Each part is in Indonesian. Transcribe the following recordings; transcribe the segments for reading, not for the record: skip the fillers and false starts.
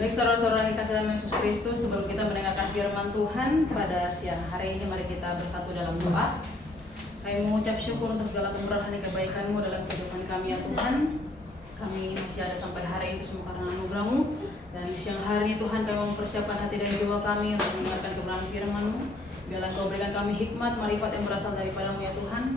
Baik saudara-saudara yang dikasihi dalam Yesus Kristus, sebelum kita mendengarkan firman Tuhan pada siang hari ini, mari kita bersatu dalam doa. Kami mengucap syukur untuk segala kemurahan dan kebaikan-Mu dalam kehidupan kami ya Tuhan. Kami masih ada sampai hari ini semua karena anugerah-Mu. Dan di siang hari Tuhan, kami mempersiapkan hati dan jiwa kami untuk mendengarkan kebenaran firman-Mu. Biarlah Engkau berikan kami hikmat, marifat yang berasal daripada-Mu ya Tuhan,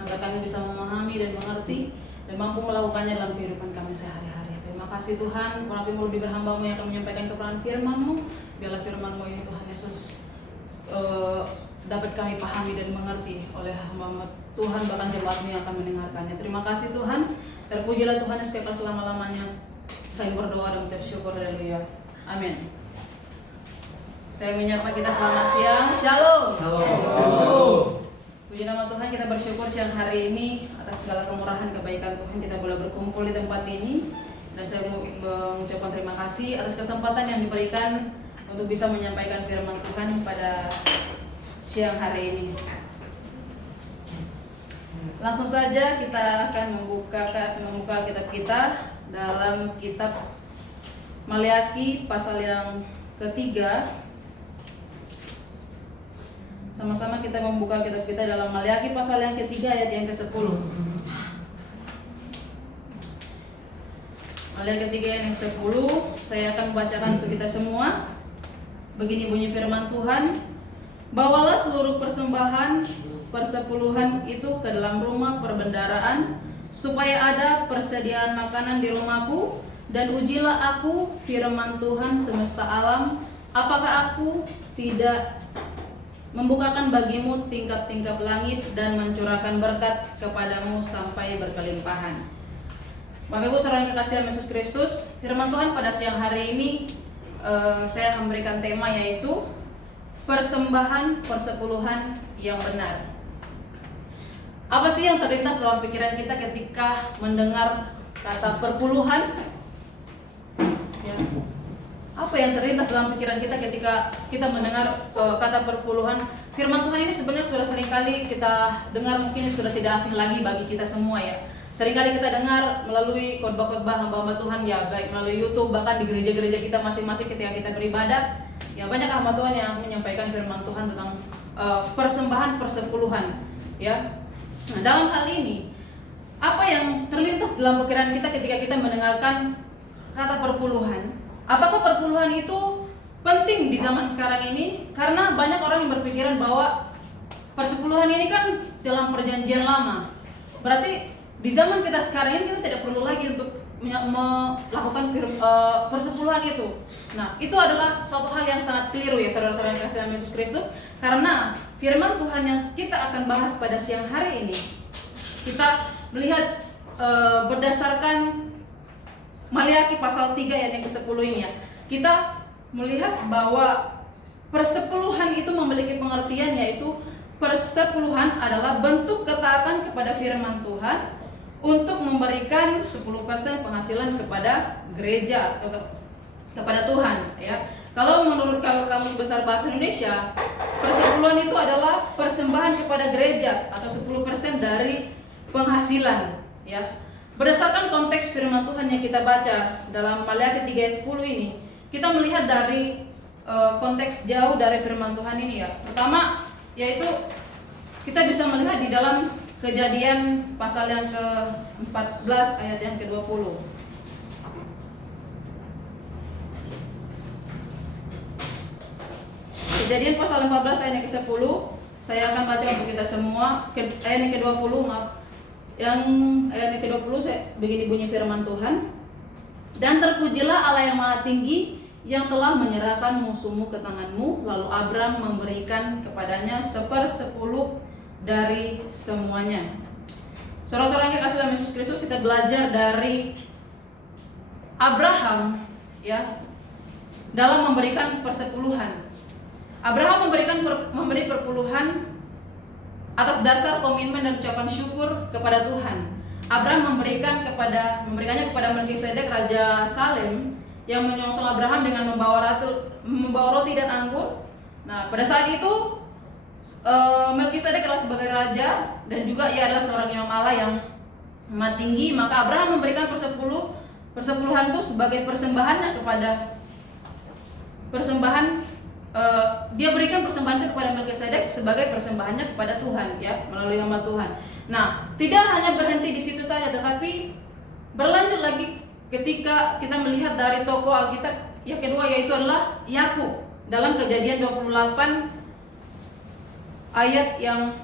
agar kami bisa memahami dan mengerti dan mampu melakukannya dalam kehidupan kami sehari-hari. Terima kasih Tuhan, kurang lebih berhamba-Mu yang akan menyampaikan kebenaran firman-Mu. Biarlah firman-Mu ini Tuhan Yesus dapat kami pahami dan mengerti oleh hamba Tuhan, bahkan jemaat-Mu yang akan mendengarkannya. Terima kasih Tuhan, terpujilah Tuhan Yesus kekal selama-lamanya. Kami berdoa dan mengucap syukur, haleluya, amin. Saya menyapa kita selamat siang, shalom. Shalom. Puji nama Tuhan, kita bersyukur siang hari ini atas segala kemurahan kebaikan Tuhan kita boleh berkumpul di tempat ini. Dan saya mau mengucapkan terima kasih atas kesempatan yang diberikan untuk bisa menyampaikan firman Tuhan pada siang hari ini. Langsung saja kita akan membuka kitab kita dalam kitab Maleakhi pasal yang ketiga. Sama-sama kita membuka kitab kita dalam Maleakhi pasal yang ketiga ayat yang ke-10. Maleakhi ketiga ayat yang ke-10, saya akan membacakan untuk kita semua. Begini bunyi firman Tuhan, bawalah seluruh persembahan persepuluhan itu ke dalam rumah perbendaharaan, supaya ada persediaan makanan di rumahku, dan ujilah aku firman Tuhan semesta alam, apakah aku tidak membukakan bagimu tingkap-tingkap langit dan mencurahkan berkat kepadamu sampai berkelimpahan. Bapak Ibu saudara yang kekasih dalam Yesus Kristus, firman Tuhan pada siang hari ini saya akan memberikan tema yaitu persembahan persepuluhan yang benar. Apa sih yang terlintas dalam pikiran kita ketika mendengar kata perpuluhan? Ya. Apa yang terlintas dalam pikiran kita ketika kita mendengar kata perpuluhan? Firman Tuhan ini sebenarnya sudah seringkali kita dengar, mungkin sudah tidak asing lagi bagi kita semua ya. Seringkali kita dengar melalui khotbah-khotbah hamba-hamba Tuhan ya, baik melalui YouTube, bahkan di gereja-gereja kita masing-masing ketika kita beribadah. Ya, banyak hamba Tuhan yang menyampaikan firman Tuhan tentang persembahan persepuluhan ya. Nah, dalam hal ini apa yang terlintas dalam pikiran kita ketika kita mendengarkan kata perpuluhan? Apakah perpuluhan itu penting di zaman sekarang ini? Karena banyak orang yang berpikiran bahwa persepuluhan ini kan dalam perjanjian lama. Berarti di zaman kita sekarang ini kita tidak perlu lagi untuk melakukan persepuluhan itu. Nah, itu adalah suatu hal yang sangat keliru ya saudara-saudara yang kasih dalam Yesus Kristus. Karena firman Tuhan yang kita akan bahas pada siang hari ini, kita melihat berdasarkan Maleakhi pasal 3 ayat yang ke-10 ini ya. Kita melihat bahwa persepuluhan itu memiliki pengertian, yaitu persepuluhan adalah bentuk ketaatan kepada firman Tuhan untuk memberikan 10% penghasilan kepada gereja atau kepada Tuhan ya. Kalau menurut Kamus Besar Bahasa Indonesia, persepuluhan itu adalah persembahan kepada gereja atau 10% dari penghasilan ya. Berdasarkan konteks firman Tuhan yang kita baca dalam Maleakhi 3 ayat 10 ini, kita melihat dari konteks jauh dari firman Tuhan ini ya. Pertama, yaitu kita bisa melihat di dalam Kejadian pasal yang ke-14 ayat yang ke-20. Kejadian pasal 14 ayat yang ke-10, saya akan baca untuk kita semua. Ayat yang ke-20, maaf. Yang ayat yang ke-20 begini bunyi firman Tuhan. Dan terpujilah Allah yang Maha Tinggi yang telah menyerahkan musuhmu ke tanganmu. Lalu Abram memberikan kepadanya 1/10 dari semuanya. Saudara-saudara yang kasih dalam Yesus Kristus, kita belajar dari Abraham ya dalam memberikan persepuluhan. Abraham memberi perpuluhan atas dasar komitmen dan ucapan syukur kepada Tuhan. Abraham memberikannya kepada Melkisedek raja Salem yang menyongsong Abraham dengan membawa roti dan anggur. Nah, pada saat itu Melkisedek adalah sebagai raja dan juga ia adalah seorang imam Allah yang amat tinggi. Maka Abraham memberikan persepuluhan itu sebagai persembahannya kepada persembahan, dia berikan persembahan itu kepada Melkisedek sebagai persembahannya kepada Tuhan, ya, melalui hamba Tuhan. Nah, tidak hanya berhenti di situ saja, tetapi berlanjut lagi ketika kita melihat dari tokoh Alkitab yang kedua, yaitu adalah Yakub dalam Kejadian 28 ayat yang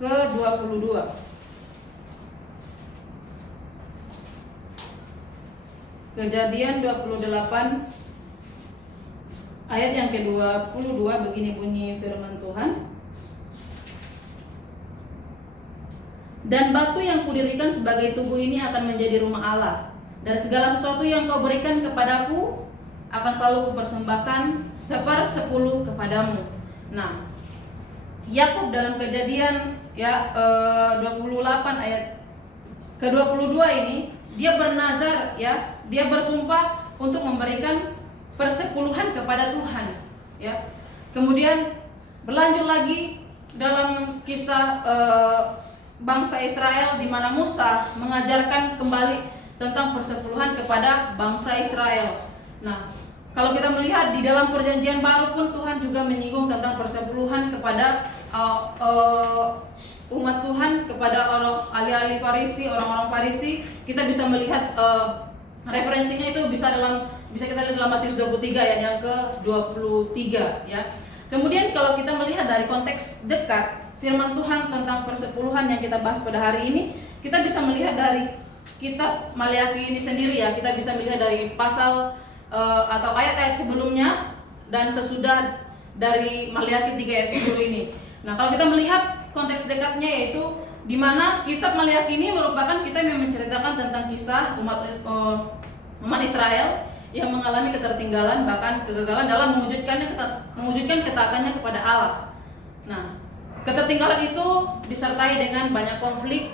ke-22. Kejadian 28 ayat yang ke-22, begini bunyi firman Tuhan. Dan batu yang kudirikan sebagai tubuh ini akan menjadi rumah Allah. Dari segala sesuatu yang kau berikan kepadaku akan selalu kupersembahkan 1/10 kepadamu. Nah, Yakub dalam Kejadian 28 ayat ke-22 ini, dia bernazar, ya, dia bersumpah untuk memberikan persepuluhan kepada Tuhan, ya. Kemudian berlanjut lagi dalam kisah bangsa Israel, di mana Musa mengajarkan kembali tentang persepuluhan kepada bangsa Israel. Nah, kalau kita melihat di dalam Perjanjian Baru pun Tuhan juga menyinggung tentang persepuluhan kepada umat Tuhan, kepada orang ahli-ahli Farisi, orang-orang Farisi. Kita bisa melihat referensinya itu bisa kita lihat dalam Matius 23 ayat yang ke-23, ya. Kemudian kalau kita melihat dari konteks dekat firman Tuhan tentang persepuluhan yang kita bahas pada hari ini, kita bisa melihat dari kitab Maleakhi ini sendiri, ya. Kita bisa melihat dari pasal atau ayat-ayat sebelumnya dan sesudah dari Maleakhi 3 ayat 10 ini. Nah, kalau kita melihat konteks dekatnya, yaitu di mana kitab Maleakhi ini merupakan kitab yang menceritakan tentang kisah umat Israel yang mengalami ketertinggalan, bahkan kegagalan dalam mewujudkan ketaatannya kepada Allah. Nah, ketertinggalan itu disertai dengan banyaknya konflik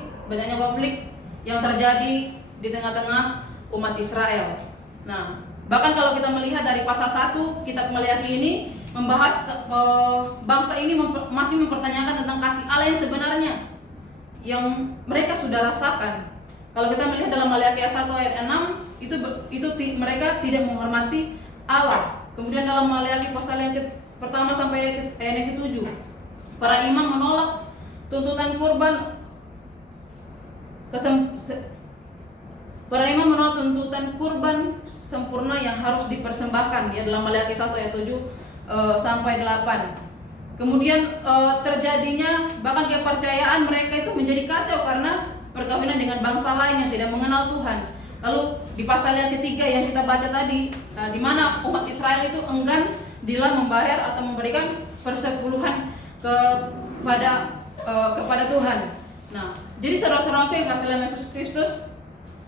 yang terjadi di tengah-tengah umat Israel. Nah, bahkan kalau kita melihat dari pasal 1 kitab Maleakhi ini membahas bangsa ini masih mempertanyakan tentang kasih Allah yang sebenarnya yang mereka sudah rasakan. Kalau kita melihat dalam Maleakhi 1 ayat 6, itu mereka tidak menghormati Allah. Kemudian dalam Maleakhi pasal yang pertama sampai ayat yang ke-7, para imam menolak tuntutan kurban sempurna yang harus dipersembahkan, ya, dalam Maleakhi 1 ayat 7 sampai 8. Kemudian terjadinya bahkan kepercayaan mereka itu menjadi kacau karena perkawinan dengan bangsa lain yang tidak mengenal Tuhan. Lalu di pasal yang ketiga yang kita baca tadi, di mana umat Israel itu enggan dalam membayar atau memberikan persepuluhan kepada Tuhan. Nah, jadi saudara-saudaraku yang kasih dalam Yesus Kristus,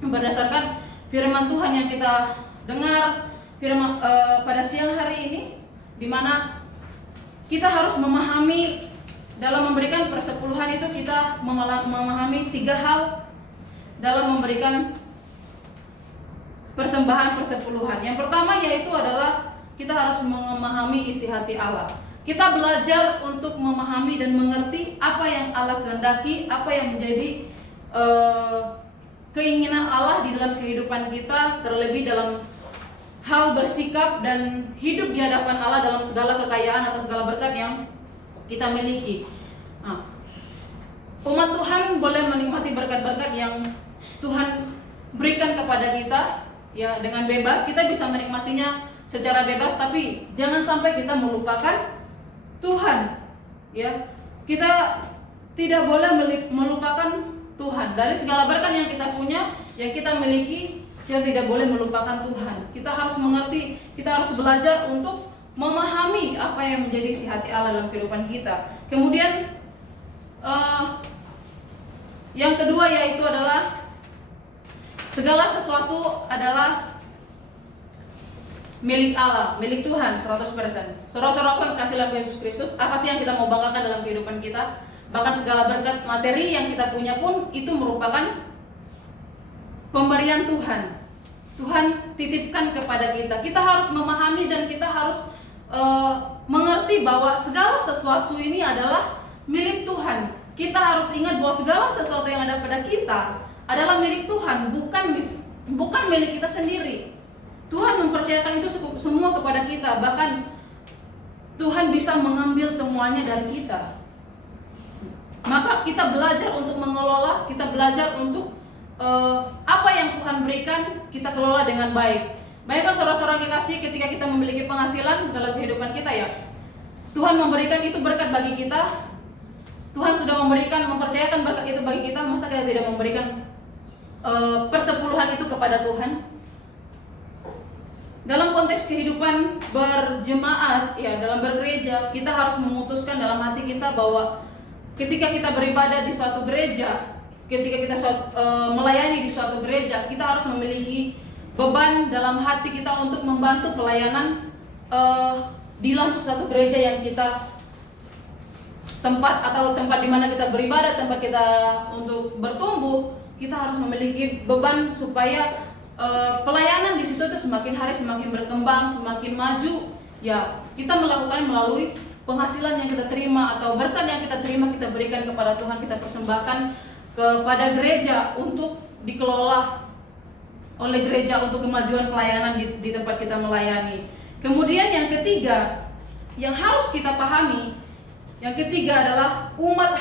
berdasarkan firman Tuhan yang kita dengar pada siang hari ini, di mana kita harus memahami dalam memberikan persepuluhan itu, kita memahami 3 hal dalam memberikan persembahan persepuluhan. Yang pertama yaitu adalah kita harus memahami isi hati Allah. Kita belajar untuk memahami dan mengerti apa yang Allah kehendaki, apa yang menjadi keinginan Allah di dalam kehidupan kita, terlebih dalam hal bersikap dan hidup di hadapan Allah dalam segala kekayaan atau segala berkat yang kita miliki. Nah, umat Tuhan boleh menikmati berkat-berkat yang Tuhan berikan kepada kita, ya, dengan bebas. Kita bisa menikmatinya secara bebas, tapi jangan sampai kita melupakan Tuhan, ya. Kita tidak boleh melupakan Tuhan. Dari segala berkat yang kita punya, yang kita miliki, kita tidak boleh melupakan Tuhan. Kita harus mengerti, kita harus belajar untuk memahami apa yang menjadi isi hati Allah dalam kehidupan kita. Kemudian yang kedua yaitu adalah segala sesuatu adalah milik Allah, milik Tuhan 100%. Saudara-saudaraku yang kasih dalam Yesus Kristus, apa sih yang kita mau banggakan dalam kehidupan kita? Bahkan segala berkat materi yang kita punya pun itu merupakan pemberian Tuhan. Tuhan titipkan kepada kita. Kita harus memahami dan kita harus mengerti bahwa segala sesuatu ini adalah milik Tuhan. Kita harus ingat bahwa segala sesuatu yang ada pada kita adalah milik Tuhan, bukan milik kita sendiri. Tuhan mempercayakan itu semua kepada kita. Bahkan Tuhan bisa mengambil semuanya dari kita. Maka kita belajar untuk mengelola, kita belajar untuk apa yang Tuhan berikan kita kelola dengan baik. Baiklah saudara-saudara kekasih, ketika kita memiliki penghasilan dalam kehidupan kita ya, Tuhan memberikan itu berkat bagi kita. Tuhan sudah mempercayakan berkat itu bagi kita, masa kita tidak memberikan persepuluhan itu kepada Tuhan? Dalam konteks kehidupan berjemaat, ya dalam bergereja, kita harus memutuskan dalam hati kita bahwa ketika kita beribadah di suatu gereja, ketika kita melayani di suatu gereja, kita harus memiliki beban dalam hati kita untuk membantu pelayanan di dalam suatu gereja yang kita tempat di mana kita beribadah, tempat kita untuk bertumbuh. Kita harus memiliki beban supaya pelayanan di situ itu semakin hari semakin berkembang, semakin maju. Ya, kita melakukan melalui penghasilan yang kita terima atau berkat yang kita terima, kita berikan kepada Tuhan, kita persembahkan kepada gereja untuk dikelola oleh gereja untuk kemajuan pelayanan di tempat kita melayani. Kemudian yang ketiga yang harus kita pahami, yang ketiga adalah umat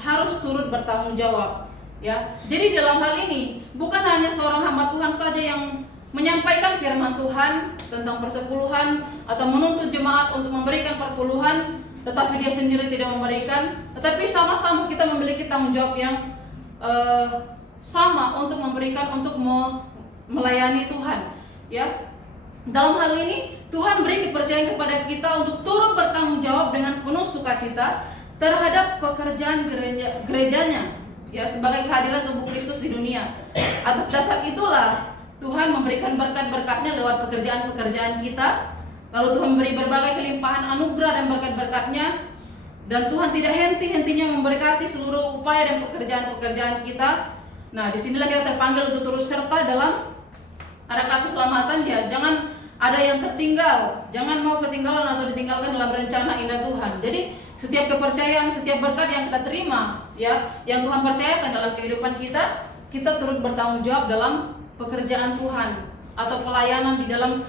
harus turut bertanggung jawab. Ya, jadi dalam hal ini bukan hanya seorang hamba Tuhan saja yang menyampaikan firman Tuhan tentang persepuluhan atau menuntut jemaat untuk memberikan perpuluhan, tetapi dia sendiri tidak memberikan, tetapi sama-sama kita memiliki tanggung jawab yang sama untuk memberikan, untuk melayani Tuhan. Ya, dalam hal ini Tuhan beri kepercayaan kepada kita untuk turut bertanggung jawab dengan penuh sukacita terhadap pekerjaan gerejanya. Ya, sebagai kehadiran tubuh Kristus di dunia. Atas dasar itulah Tuhan memberikan berkat-berkatnya lewat pekerjaan-pekerjaan kita. Lalu Tuhan memberi berbagai kelimpahan anugerah dan berkat-berkatnya. Dan Tuhan tidak henti-hentinya memberkati seluruh upaya dan pekerjaan-pekerjaan kita. Nah, disinilah kita terpanggil untuk terus serta dalam arah keselamatan. Ya, jangan ada yang tertinggal, jangan mau ketinggalan atau ditinggalkan dalam rencana indah Tuhan. Jadi setiap kepercayaan, setiap berkat yang kita terima, ya, yang Tuhan percayakan dalam kehidupan kita, kita turut bertanggung jawab dalam pekerjaan Tuhan atau pelayanan di dalam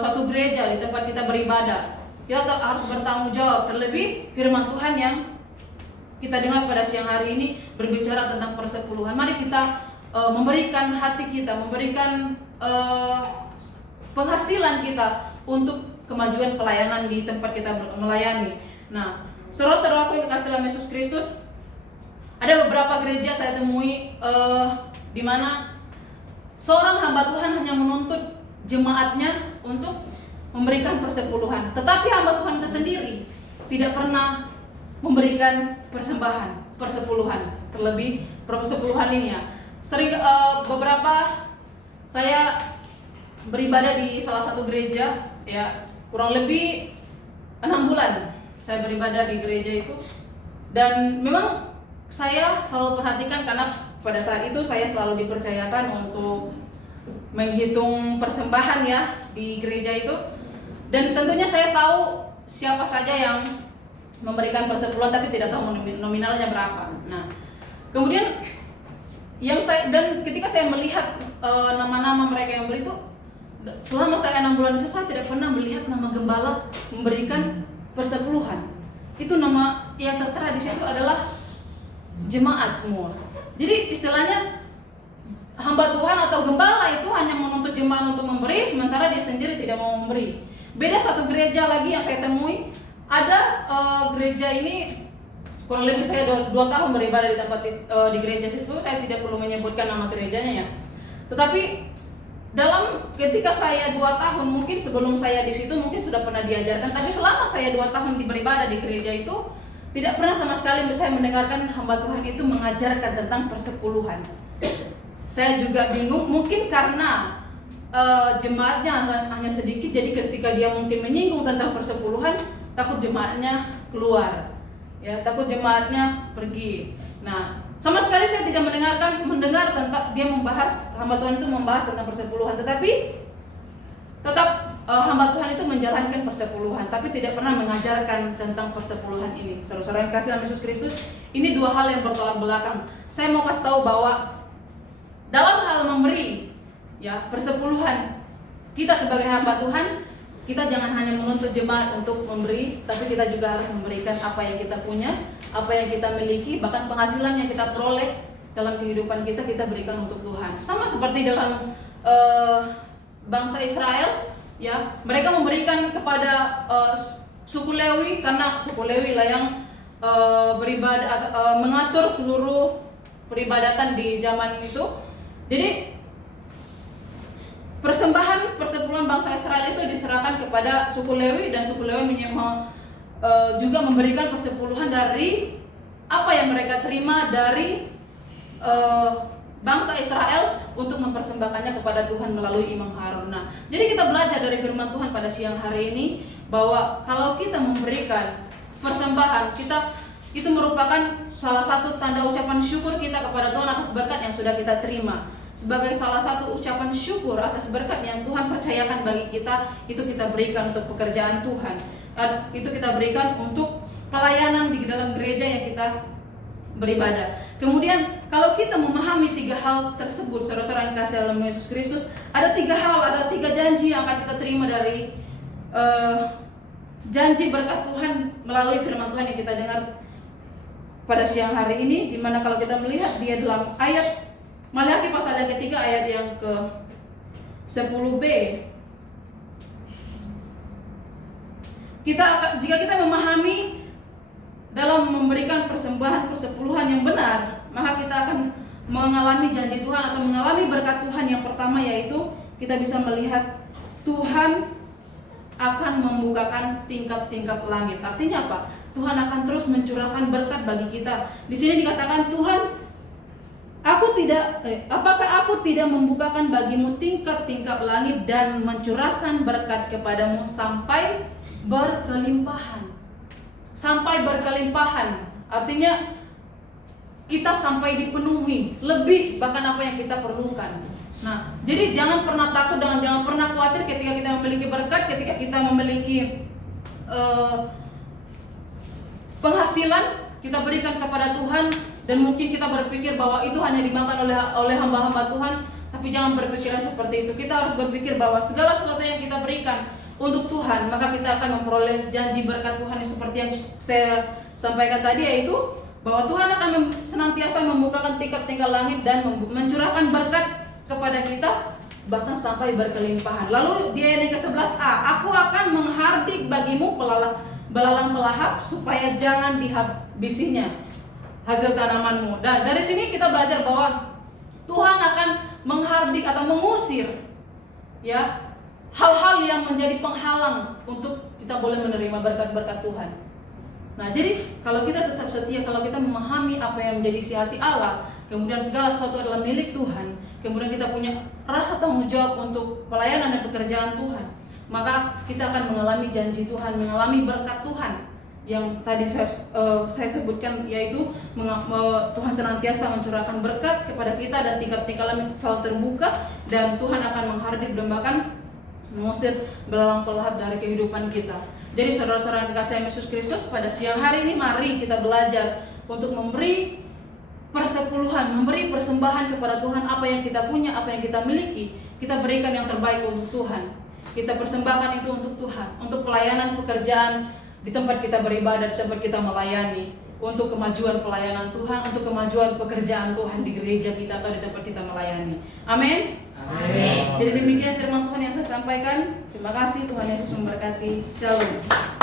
suatu gereja, di tempat kita beribadah. Kita harus bertanggung jawab. Terlebih firman Tuhan yang kita dengar pada siang hari ini berbicara tentang persepuluhan. Mari kita memberikan hati kita, memberikan penghasilan kita untuk kemajuan pelayanan di tempat kita melayani. Nah, saudara-saudaraku yang kekasih dalam Yesus Kristus, ada beberapa gereja saya temui di mana seorang hamba Tuhan hanya menuntut jemaatnya untuk memberikan persepuluhan, tetapi hamba Tuhan itu sendiri tidak pernah memberikan persembahan, persepuluhan, terlebih persepuluhan ini ya. Sering beberapa saya beribadah di salah satu gereja, ya kurang lebih 6 bulan saya beribadah di gereja itu, dan memang saya selalu perhatikan karena pada saat itu saya selalu dipercayakan untuk menghitung persembahan ya di gereja itu, dan tentunya saya tahu siapa saja yang memberikan persepuluhan tapi tidak tahu nominalnya berapa. Nah, kemudian dan ketika saya melihat nama-nama mereka yang beri itu, selama saya 6 bulan itu saya tidak pernah melihat nama gembala memberikan persepuluhan. Itu nama yang tertera di situ adalah jemaat semua. Jadi istilahnya hamba Tuhan atau gembala itu hanya menuntut jemaat untuk memberi, sementara dia sendiri tidak mau memberi. Beda satu gereja lagi yang saya temui, ada gereja ini kurang lebih saya 2 tahun beribadah di tempat di gereja situ. Saya tidak perlu menyebutkan nama gerejanya ya. Tetapi ketika saya 2 tahun, mungkin sebelum saya di situ mungkin sudah pernah diajarkan, tapi selama saya 2 tahun beribadah di gereja itu tidak pernah sama sekali saya mendengarkan hamba Tuhan itu mengajarkan tentang persepuluhan. Saya juga bingung, mungkin karena jemaatnya hanya sedikit, jadi ketika dia mungkin menyinggung tentang persepuluhan, takut jemaatnya keluar, ya, takut jemaatnya pergi. Nah, sama sekali saya tidak mendengar tentang dia membahas, hamba Tuhan itu membahas tentang persepuluhan, tetapi tetap hamba Tuhan itu menjalankan persepuluhan, tapi tidak pernah mengajarkan tentang persepuluhan ini. Saudara-saudara yang kasih dalam Yesus Kristus, ini 2 hal yang bertolak belakang. Saya mau kasih tahu bahwa dalam hal memberi, ya, persepuluhan, kita sebagai hamba Tuhan kita jangan hanya menuntut jemaat untuk memberi, tapi kita juga harus memberikan apa yang kita punya, apa yang kita miliki, bahkan penghasilan yang kita peroleh dalam kehidupan kita, kita berikan untuk Tuhan. Sama seperti dalam bangsa Israel, ya, mereka memberikan kepada suku Lewi, karena suku Lewi lah yang beribadah, mengatur seluruh peribadatan di zaman itu. Jadi persembahan persepuluhan bangsa Israel itu diserahkan kepada suku Lewi, dan suku Lewi juga memberikan persepuluhan dari apa yang mereka terima dari bangsa Israel untuk mempersembahkannya kepada Tuhan melalui Imam Harun. Nah, jadi kita belajar dari firman Tuhan pada siang hari ini bahwa kalau kita memberikan persembahan, itu merupakan salah satu tanda ucapan syukur kita kepada Tuhan atas berkat yang sudah kita terima. Sebagai salah satu ucapan syukur atas berkat yang Tuhan percayakan bagi kita, itu kita berikan untuk pekerjaan Tuhan. Itu kita berikan untuk pelayanan di dalam gereja yang kita beribadah. Kemudian kalau kita memahami 3 hal tersebut, saudara-saudara yang kasih dalam Yesus Kristus, ada 3 hal, ada 3 janji yang akan kita terima dari janji berkat Tuhan melalui firman Tuhan yang kita dengar pada siang hari ini, di mana kalau kita melihat dia dalam ayat Maliaki pasal yang ketiga ayat yang ke 10b, jika kita memahami dalam memberikan persembahan persepuluhan yang benar, maka kita akan mengalami janji Tuhan atau mengalami berkat Tuhan. Yang pertama yaitu kita bisa melihat Tuhan akan membukakan tingkap-tingkap langit. Artinya apa? Tuhan akan terus mencurahkan berkat bagi kita. Di sini dikatakan Tuhan, apakah aku tidak membukakan bagimu tingkap-tingkap langit dan mencurahkan berkat kepadamu sampai berkelimpahan. Sampai berkelimpahan, artinya kita sampai dipenuhi, lebih bahkan apa yang kita perlukan. Nah, jadi jangan pernah takut dan jangan pernah khawatir ketika kita memiliki berkat, ketika kita memiliki penghasilan, kita berikan kepada Tuhan. Dan mungkin kita berpikir bahwa itu hanya dimakan oleh hamba-hamba Tuhan, tapi jangan berpikiran seperti itu. Kita harus berpikir bahwa segala sesuatu yang kita berikan untuk Tuhan, maka kita akan memperoleh janji berkat Tuhan seperti yang saya sampaikan tadi, yaitu bahwa Tuhan akan senantiasa membukakan tingkap-tingkap langit dan mencurahkan berkat kepada kita bahkan sampai berkelimpahan. Lalu di ayat ke-11a, aku akan menghardik bagimu belalang pelahap supaya jangan dihabisinya hasil tanamanmu. Dan dari sini kita belajar bahwa Tuhan akan menghardik atau mengusir, ya, hal-hal yang menjadi penghalang untuk kita boleh menerima berkat-berkat Tuhan. Nah, jadi kalau kita tetap setia, kalau kita memahami apa yang menjadi isi hati Allah, kemudian segala sesuatu adalah milik Tuhan, kemudian kita punya rasa tanggung jawab untuk pelayanan dan pekerjaan Tuhan, maka kita akan mengalami janji Tuhan, mengalami berkat Tuhan yang tadi saya sebutkan, yaitu Tuhan senantiasa mencurahkan berkat kepada kita dan tingkap-tingkap langit selalu terbuka, dan Tuhan akan menghardik dan bahkan mengusir belalang pelahap dari kehidupan kita. Jadi saudara-saudara yang dikasihi Yesus Kristus, pada siang hari ini mari kita belajar untuk memberi persepuluhan, memberi persembahan kepada Tuhan. Apa yang kita punya, apa yang kita miliki, kita berikan yang terbaik untuk Tuhan. Kita persembahkan itu untuk Tuhan, untuk pelayanan pekerjaan di tempat kita beribadah, di tempat kita melayani, untuk kemajuan pelayanan Tuhan, untuk kemajuan pekerjaan Tuhan di gereja kita atau di tempat kita melayani. Amin. Amin. Jadi demikian firman Tuhan yang saya sampaikan. Terima kasih, Tuhan Yesus memberkati. Shalom.